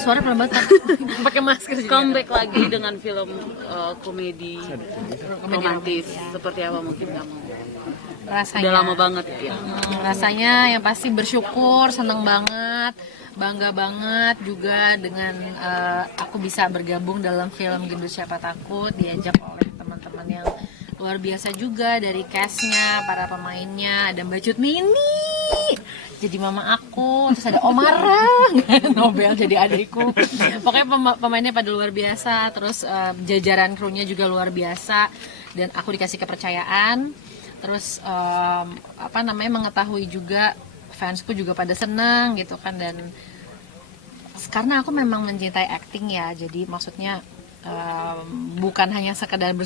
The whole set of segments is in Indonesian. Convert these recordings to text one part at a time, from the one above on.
suara pelan banget. Pakai masker juga. Comeback lagi dengan film komedi romantis seperti apa mungkin kamu? Rasanya Udah lama banget ya. Rasanya yang pasti bersyukur, seneng banget, bangga banget juga dengan aku bisa bergabung dalam film Gendut Siapa Takut, diajak oleh teman-teman yang luar biasa juga, dari castnya, para pemainnya, ada Mbak Cut Mini jadi mama aku, terus ada Omara Nobel jadi adikku. Pokoknya pemainnya pada luar biasa, terus jajaran krunya juga luar biasa, dan aku dikasih kepercayaan. Terus mengetahui juga fansku juga pada senang gitu kan, dan karena aku memang mencintai acting ya, jadi maksudnya bukan hanya sekedar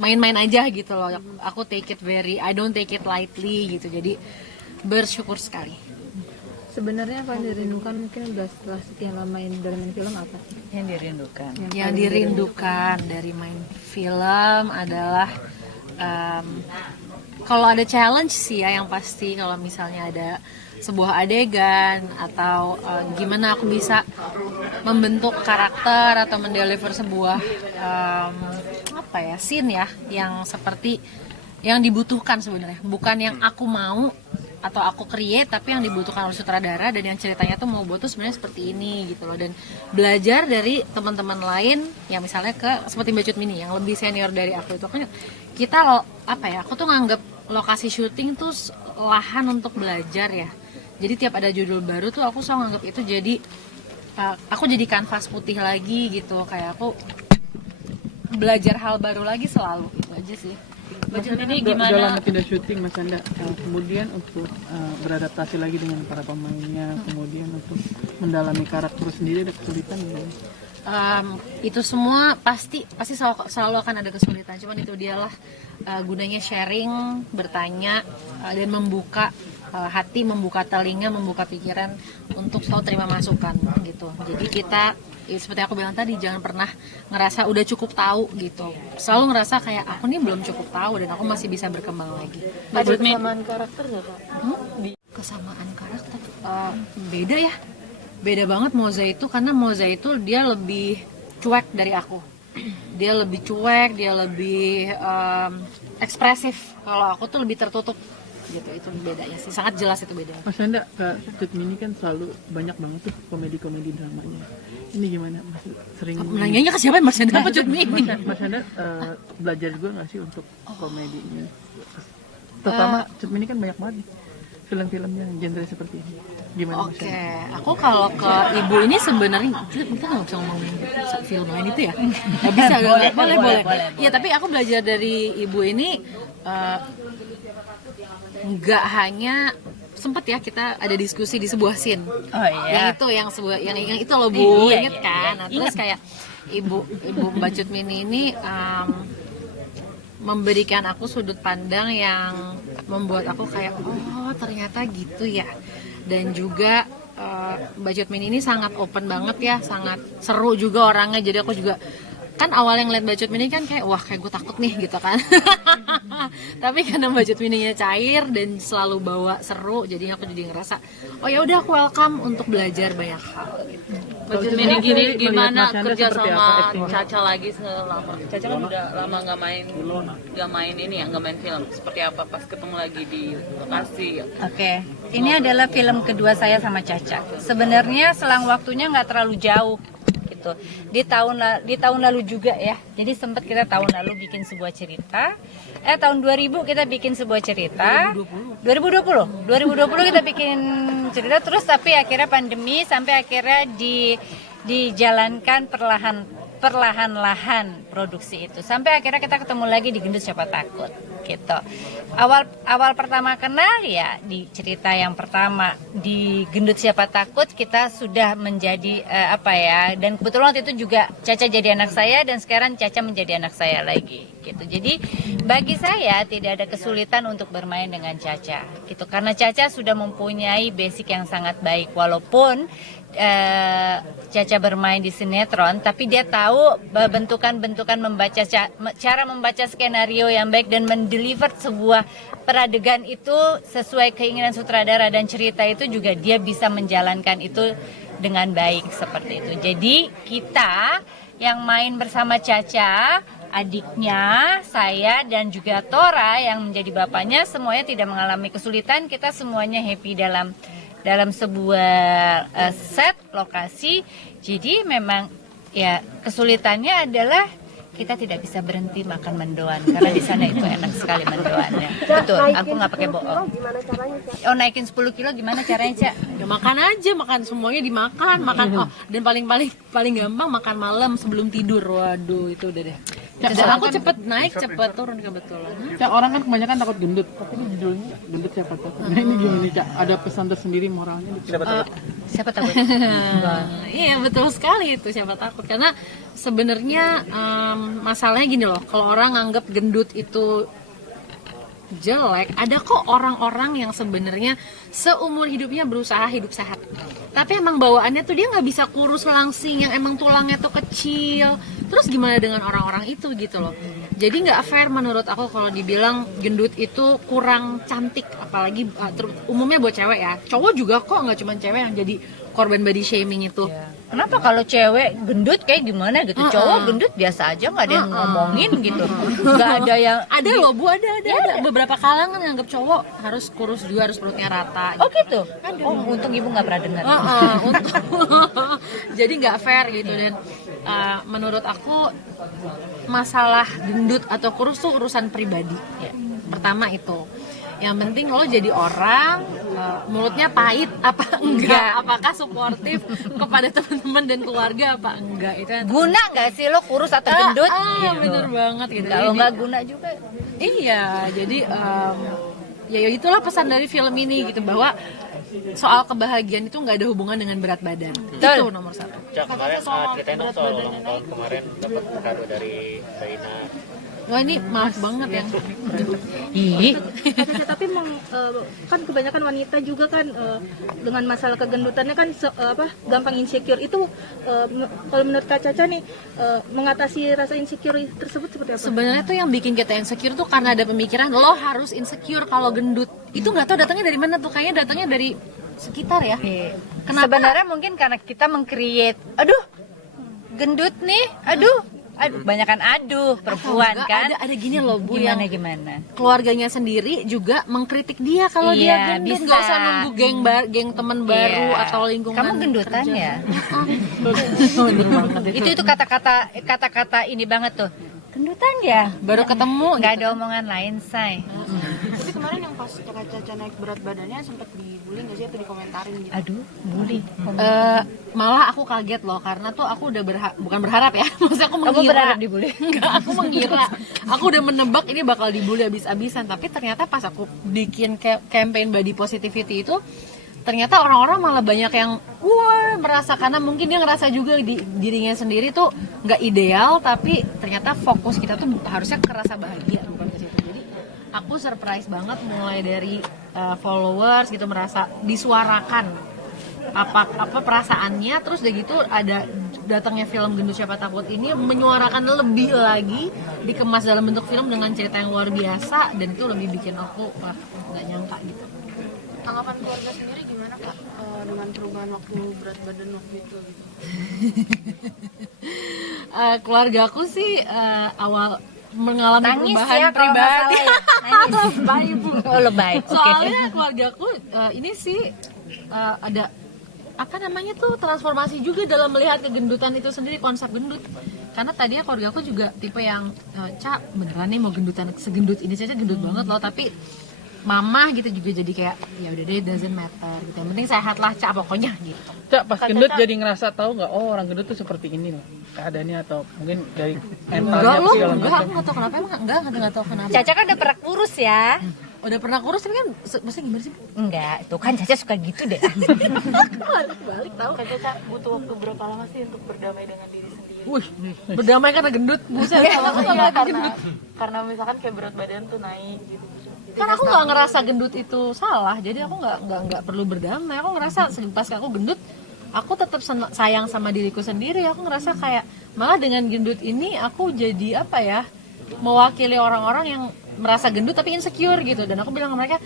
main-main aja gitu loh. Aku I don't take it lightly gitu, jadi bersyukur sekali. Sebenarnya apa yang dirindukan mungkin udah setelah sekian lama ini dari main film apa sih? Yang dirindukan dari main film adalah kalau ada challenge sih ya, yang pasti kalau misalnya ada sebuah adegan atau gimana aku bisa membentuk karakter atau mendeliver sebuah scene ya yang seperti yang dibutuhkan sebenarnya, bukan yang aku mau atau aku create, tapi yang dibutuhkan oleh sutradara dan yang ceritanya tuh mau buat tuh sebenarnya seperti ini gitu loh. Dan belajar dari teman-teman lain yang misalnya seperti Mbak Cut Mini yang lebih senior dari aku, itu kan kita aku tuh nganggap lokasi syuting tuh lahan untuk belajar ya. Jadi tiap ada judul baru tuh aku selalu nganggap itu jadi aku jadi kanvas putih lagi gitu, kayak aku belajar hal baru lagi selalu, itu aja sih. Mas Anda ini gimana? Dalam tidak syuting Mas Anda, kemudian untuk beradaptasi lagi dengan para pemainnya, kemudian untuk mendalami karakter sendiri ada kesulitan gitu? Itu semua pasti selalu akan ada kesulitan, cuman itu dialah gunanya sharing, bertanya, dan membuka hati, membuka telinga, membuka pikiran untuk selalu terima masukan gitu. Jadi kita seperti aku bilang tadi, jangan pernah ngerasa udah cukup tahu gitu. Selalu ngerasa kayak aku nih belum cukup tahu dan aku masih bisa berkembang lagi. Ada kesamaan karakter nggak Kak? Kesamaan karakter beda ya, beda banget Moza itu, karena Moza itu dia lebih cuek dari aku. Dia lebih cuek, dia lebih ekspresif. Kalau aku tuh lebih tertutup gitu, itu bedanya sih, sangat jelas itu bedanya. Mas Anda, Kak Cut Mini kan selalu banyak banget tuh komedi-komedi dramanya. Ini gimana? Mas sering nanyanya ke siapa Mas Anda? Apa Cut Mini? Mas Anda belajar juga nggak sih untuk komedinya? Terutama Cut Mini kan banyak banget nih film-filmnya genre seperti ini. Gimana Mas Anda? Oke, aku kalau ke ibu ini sebenarnya kita nggak bisa ngomongin film lain itu ya? Nggak bisa, boleh. Ya tapi aku belajar dari ibu ini nggak hanya sempat ya kita ada diskusi di sebuah scene. Oh iya. Yang itu loh Bu, inget kan? Nah, terus kayak ibu Mbak Cut Mini ini memberikan aku sudut pandang yang membuat aku kayak oh ternyata gitu ya. Dan juga Mbak Cut Mini ini sangat open banget ya, sangat seru juga orangnya. Jadi aku juga kan awalnya ngeliat Mbak Cut Mini kan kayak wah kayak gue takut nih gitu kan. Tapi karena Mbak Cut Mininya cair dan selalu bawa seru, jadi aku jadi ngerasa oh ya udah aku welcome untuk belajar banyak hal gitu. Mbak Cut Mini gini gimana kerja sama Caca lagi selama Caca kan udah lama nggak main film, seperti apa pas ketemu lagi di lokasi? Oke, ini adalah film kedua saya sama Caca. Sebenarnya selang waktunya nggak terlalu jauh gitu. Di tahun lalu juga ya. Jadi sempat kita tahun lalu bikin sebuah cerita. Tahun 2000 kita bikin sebuah cerita. 2020 kita bikin cerita, terus tapi akhirnya pandemi sampai akhirnya dijalankan perlahan-lahan produksi itu. Sampai akhirnya kita ketemu lagi di Gendut Siapa Takut gitu. Awal pertama kenal ya di cerita yang pertama di Gendut Siapa Takut kita sudah menjadi dan kebetulan waktu itu juga Caca jadi anak saya dan sekarang Caca menjadi anak saya lagi gitu. Jadi bagi saya tidak ada kesulitan untuk bermain dengan Caca gitu, karena Caca sudah mempunyai basic yang sangat baik, walaupun Caca bermain di sinetron, tapi dia tahu bentukan-bentukan cara membaca skenario yang baik dan mendeliver sebuah peradegan itu sesuai keinginan sutradara, dan cerita itu juga dia bisa menjalankan itu dengan baik seperti itu. Jadi kita yang main bersama Caca, adiknya, saya dan juga Tora yang menjadi bapaknya, semuanya tidak mengalami kesulitan. Kita semuanya happy dalam sebuah set lokasi. Jadi memang ya kesulitannya adalah kita tidak bisa berhenti makan mendoan karena di sana itu enak sekali mendoannya. Betul, aku nggak pakai bohong. Gimana caranya, Cak? Oh, naikin 10 kilo gimana caranya, Cak? Ya makan aja, makan semuanya dimakan, dan paling gampang makan malam sebelum tidur. Waduh, itu udah deh. Dan aku cepet naik, cepet turun kebetulan. Cak, orang kan kebanyakan takut gendut, tapi ini judulnya gendut siapa takut. Nah ini gimana nih, Cak? Ada pesan tersendiri moralnya? Siapa takut? Iya betul sekali itu, siapa takut, karena sebenarnya masalahnya gini loh, kalau orang nganggap gendut itu jelek, ada kok orang-orang yang sebenarnya seumur hidupnya berusaha hidup sehat, tapi emang bawaannya tuh dia nggak bisa kurus langsing, yang emang tulangnya tuh kecil. Terus gimana dengan orang-orang itu gitu loh. Jadi nggak fair menurut aku kalau dibilang gendut itu kurang cantik, apalagi umumnya buat cewek ya. Cowok juga kok, nggak cuma cewek yang jadi korban body shaming itu. Kenapa kalau cewek gendut kayak gimana gitu? Cowok gendut biasa aja, nggak ada yang ngomongin gitu. Nggak ada yang Ada loh Bu, ada. Beberapa kalangan yang anggap cowok harus kurus juga, harus perutnya rata. Oh gitu? Oh, untung ibu nggak pernah dengar. Jadi nggak fair gitu. Dan menurut aku masalah gendut atau kurus tuh urusan pribadi. Pertama itu. Yang penting lo jadi orang mulutnya pahit apa enggak, apakah suportif kepada teman-teman dan keluarga apa enggak, itu yang Guna nggak sih lo kurus atau gendut? Gitu. bener banget gitu. Kalau nggak guna juga. Iya, jadi ya itulah pesan dari film ini gitu, bahwa soal kebahagiaan itu nggak ada hubungan dengan berat badan. Itu nomor satu. Cak, kemarin ceritain dong soal ulang tahun kemarin dapat kado dari Zaina. Wah ini maaf banget ya. Ih, Tapi kan kebanyakan wanita juga kan dengan masalah kegendutannya kan gampang insecure. Itu kalau menurut Kak Caca nih mengatasi rasa insecure tersebut seperti apa? Sebenarnya tuh yang bikin kita insecure tuh karena ada pemikiran lo harus insecure kalau gendut. Itu nggak tahu datangnya dari mana tuh, kayaknya datangnya dari sekitar ya. Kenapa? sebenarnya mungkin karena kita meng-create, aduh gendut nih, aduh banyakan perempuan Enggak, kan. ada gini loh Bu, yang Gimana? keluarganya sendiri juga mengkritik dia kalau dia gendut. bisa. Nggak usah nunggu geng teman baru atau lingkungan. Kamu gendutan kerja. ya? Bener banget itu kata-kata ini banget tuh. Gendutan ya? baru ketemu Nggak ada omongan lain, say. Tapi kemarin yang pas Caca naik berat badannya sempat dibully nggak sih atau dikomentarin gitu? Aduh, bully. Malah aku kaget loh, karena tuh aku udah bukan berharap ya, maksudnya aku mengira. Kamu berharap dibully? Enggak, aku mengira, aku udah menebak ini bakal dibully abis-abisan, tapi ternyata pas aku bikin campaign body positivity itu, ternyata orang-orang malah banyak yang merasa, karena mungkin dia ngerasa juga di dirinya sendiri tuh nggak ideal, tapi ternyata fokus kita tuh harusnya ke rasa bahagia, bukan ke situ. Jadi aku surprise banget, mulai dari followers gitu merasa disuarakan apa perasaannya, terus udah gitu ada datangnya film Gendut Siapa Takut ini menyuarakan lebih lagi, dikemas dalam bentuk film dengan cerita yang luar biasa, dan itu lebih bikin aku nggak nyangka gitu. Tanggapan keluarga sendiri gimana Kak dengan perubahan waktu berat badan waktu itu? Keluarga aku sih awal mengalami Nangis perubahan ya kalau pribadi. masalah ya. Nangis. Lebay, Bu. Oh, lebay. Oke. Soalnya keluarga aku ini sih ada apa namanya tuh transformasi juga dalam melihat kegendutan itu sendiri, konsep gendut. Karena tadinya keluarga aku juga tipe yang Cak beneran nih mau gendutan segendut ini, Caca gendut banget loh, tapi mama gitu juga jadi kayak ya udah deh, doesn't matter gitu, yang penting sehat lah Cak pokoknya gitu. Cak, pas gendut jadi ngerasa tahu nggak, oh orang gendut tuh seperti ini loh keadaannya, atau mungkin dari mentalnya Enggak, segala enggak, macam. aku nggak tahu kenapa, emang nggak tahu kenapa. Caca kan udah pernah kurus ya? Udah pernah kurus tapi kan maksudnya gimana sih? Enggak, itu kan Caca suka gitu deh. Balik tahu. Kak Caca butuh waktu berapa lama sih untuk berdamai dengan diri sendiri? Wih, berdamai karena gendut. Buset, aku nggak ngerti gendut. Karena misalkan kayak berat badan tuh naik gitu. Kan aku nggak ngerasa gendut itu salah, jadi aku nggak perlu berdamai. Aku ngerasa pas aku gendut, aku tetap sayang sama diriku sendiri. Aku ngerasa kayak malah dengan gendut ini aku jadi apa ya, mewakili orang-orang yang merasa gendut tapi insecure gitu. Dan aku bilang ke mereka,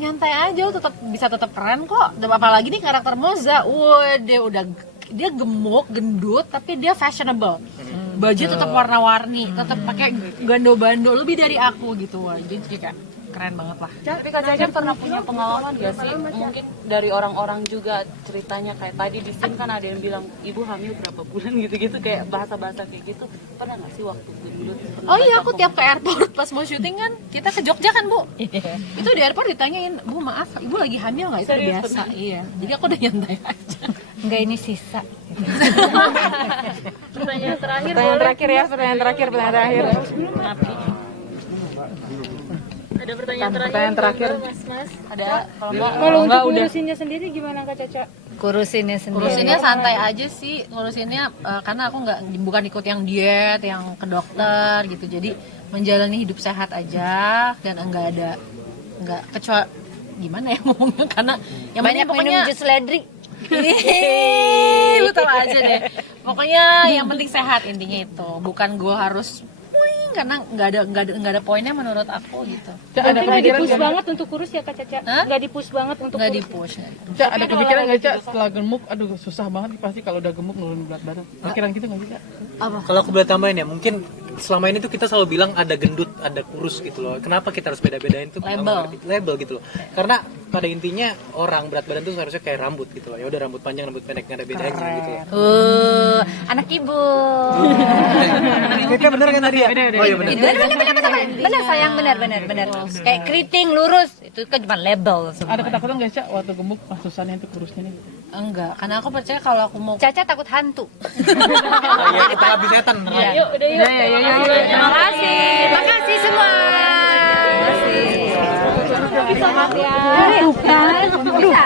nyantai aja, tetap bisa tetap keren kok. Dan apalagi nih karakter Moza, dia gemuk, gendut, tapi dia fashionable. Baju tetap warna-warni, tetap pakai gando-bando lebih dari aku gitu. Wah, jadi kayak keren banget lah. Tapi Kak Caca pernah punya pengalaman gak sih? Mungkin dari orang-orang juga ceritanya kayak tadi di sini kan ada yang bilang ibu hamil berapa bulan gitu-gitu, kayak bahasa-bahasa kayak gitu. Pernah gak sih waktu gendut? Oh iya, aku tiap ke airport pas mau syuting kan, kita ke Jogja kan Bu. Itu di airport ditanyain, Bu maaf, ibu lagi hamil nggak? Itu udah biasa. Iya, jadi aku udah nyantai aja. Enggak, ini sisa. Pertanyaan terakhir. Pertanyaan terakhir. Ada pertanyaan terakhir, Mas. Ada? Kalau untuk ngurusinnya sendiri gimana Kak Caca? Kurusinnya sendiri. Ngurusinnya santai aja sih, ngurusinnya karena aku bukan ikut yang diet, yang ke dokter gitu. Jadi menjalani hidup sehat aja dan enggak kecuali gimana ya ngomongnya, karena yang Banyak minum jus ledri. lu tahu aja deh. Pokoknya yang penting sehat, intinya itu. Bukan gue harus karena nggak ada poinnya menurut aku gitu. Ada Nggak kepikiran di-push nggak? banget untuk kurus ya Kak Caca? Nggak di-push banget untuk Nggak kurus? di-push. Cak, ada kepikiran nggak Cak setelah gemuk, aduh susah banget pasti kalau udah gemuk nurunin berat badan. Pikiran gitu nggak sih Cak? Kalau aku boleh tambahin ya, mungkin selama ini tuh kita selalu bilang ada gendut, ada kurus gitu loh. Kenapa kita harus beda-bedain tuh? Label gitu loh. Karena pada intinya orang berat badan tuh seharusnya kayak rambut gitu loh. Ya udah, rambut panjang, rambut pendek, nggak ada bedanya gitu loh. Anak ibu. Kayaknya bener kan tadi ya? Oh iya bener. Benar sayang, benar. Kayak keriting lurus itu kan cuma label. Ada ketakutan nggak Cak waktu gemuk susahnya itu kurusnya nih? Enggak, karena aku percaya kalau aku mau Caca takut hantu. Iya, kita habis setan. Yuk, udah yuk. Terima kasih semua. Terima kasih. Bisa.